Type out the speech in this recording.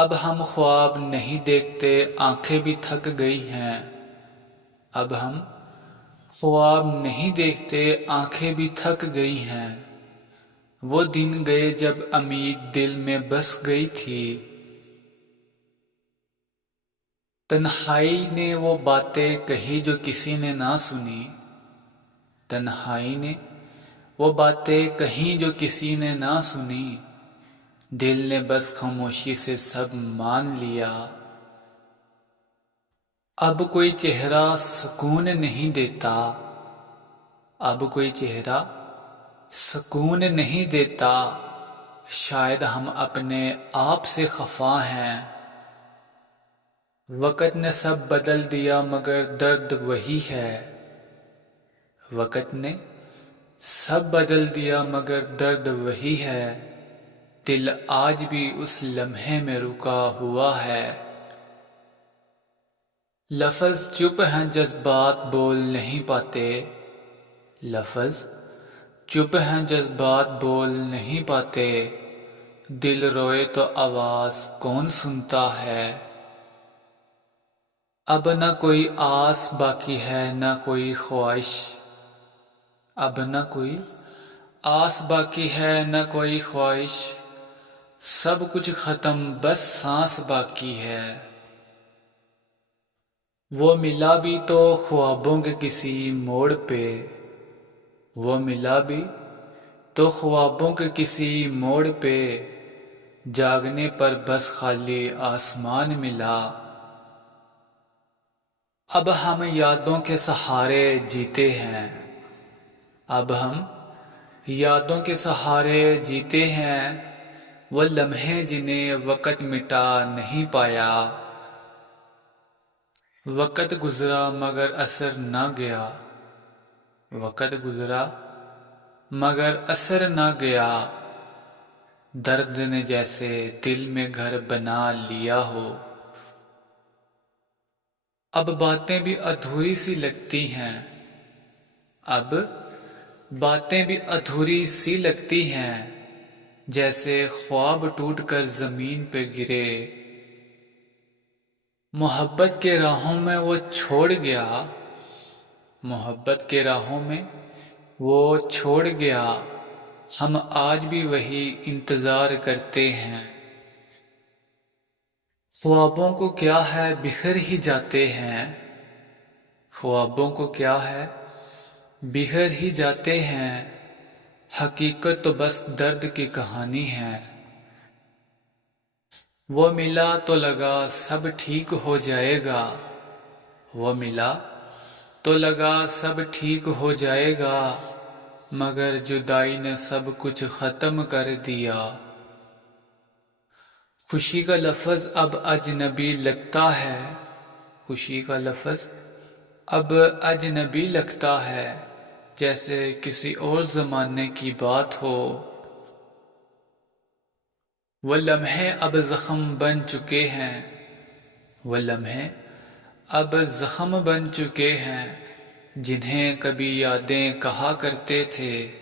اب ہم خواب نہیں دیکھتے، آنکھیں بھی تھک گئی ہیں۔ اب ہم خواب نہیں دیکھتے، آنکھیں بھی تھک گئی ہیں۔ وہ دن گئے جب امید دل میں بس گئی تھی۔ تنہائی نے وہ باتیں کہی جو کسی نے نہ سنی۔ تنہائی نے وہ باتیں کہیں جو کسی نے نہ سنی۔ دل نے بس خاموشی سے سب مان لیا۔ اب کوئی چہرہ سکون نہیں دیتا۔ اب کوئی چہرہ سکون نہیں دیتا۔ شاید ہم اپنے آپ سے خفا ہیں۔ وقت نے سب بدل دیا مگر درد وہی ہے۔ وقت نے سب بدل دیا مگر درد وہی ہے۔ دل آج بھی اس لمحے میں رکا ہوا ہے۔ لفظ چپ ہیں، جذبات بول نہیں پاتے۔ لفظ چپ ہیں، جذبات بول نہیں پاتے۔ دل روئے تو آواز کون سنتا ہے۔ اب نہ کوئی آس باقی ہے نہ کوئی خواہش۔ اب نہ کوئی آس باقی ہے نہ کوئی خواہش۔ سب کچھ ختم، بس سانس باقی ہے۔ وہ ملا بھی تو خوابوں کے کسی موڑ پہ۔ وہ ملا بھی تو خوابوں کے کسی موڑ پہ۔ جاگنے پر بس خالی آسمان ملا۔ اب ہم یادوں کے سہارے جیتے ہیں۔ اب ہم یادوں کے سہارے جیتے ہیں۔ وہ لمحے جنہیں وقت مٹا نہیں پایا۔ وقت گزرا مگر اثر نہ گیا۔ وقت گزرا مگر اثر نہ گیا۔ درد نے جیسے دل میں گھر بنا لیا ہو۔ اب باتیں بھی ادھوری سی لگتی ہیں۔ اب باتیں بھی ادھوری سی لگتی ہیں۔ جیسے خواب ٹوٹ کر زمین پہ گرے۔ محبت کے راہوں میں وہ چھوڑ گیا۔ محبت کے راہوں میں وہ چھوڑ گیا۔ ہم آج بھی وہی انتظار کرتے ہیں۔ خوابوں کو کیا ہے بکھر ہی جاتے ہیں۔ خوابوں کو کیا ہے بکھر ہی جاتے ہیں۔ حقیقت تو بس درد کی کہانی ہے۔ وہ ملا تو لگا سب ٹھیک ہو جائے گا۔ وہ ملا تو لگا سب ٹھیک ہو جائے گا۔ مگر جدائی نے سب کچھ ختم کر دیا۔ خوشی کا لفظ اب اجنبی لگتا ہے۔ خوشی کا لفظ اب اجنبی لگتا ہے۔ جیسے کسی اور زمانے کی بات ہو۔ وہ لمحے اب زخم بن چکے ہیں۔ وہ لمحے اب زخم بن چکے ہیں۔ جنہیں کبھی یادیں کہا کرتے تھے۔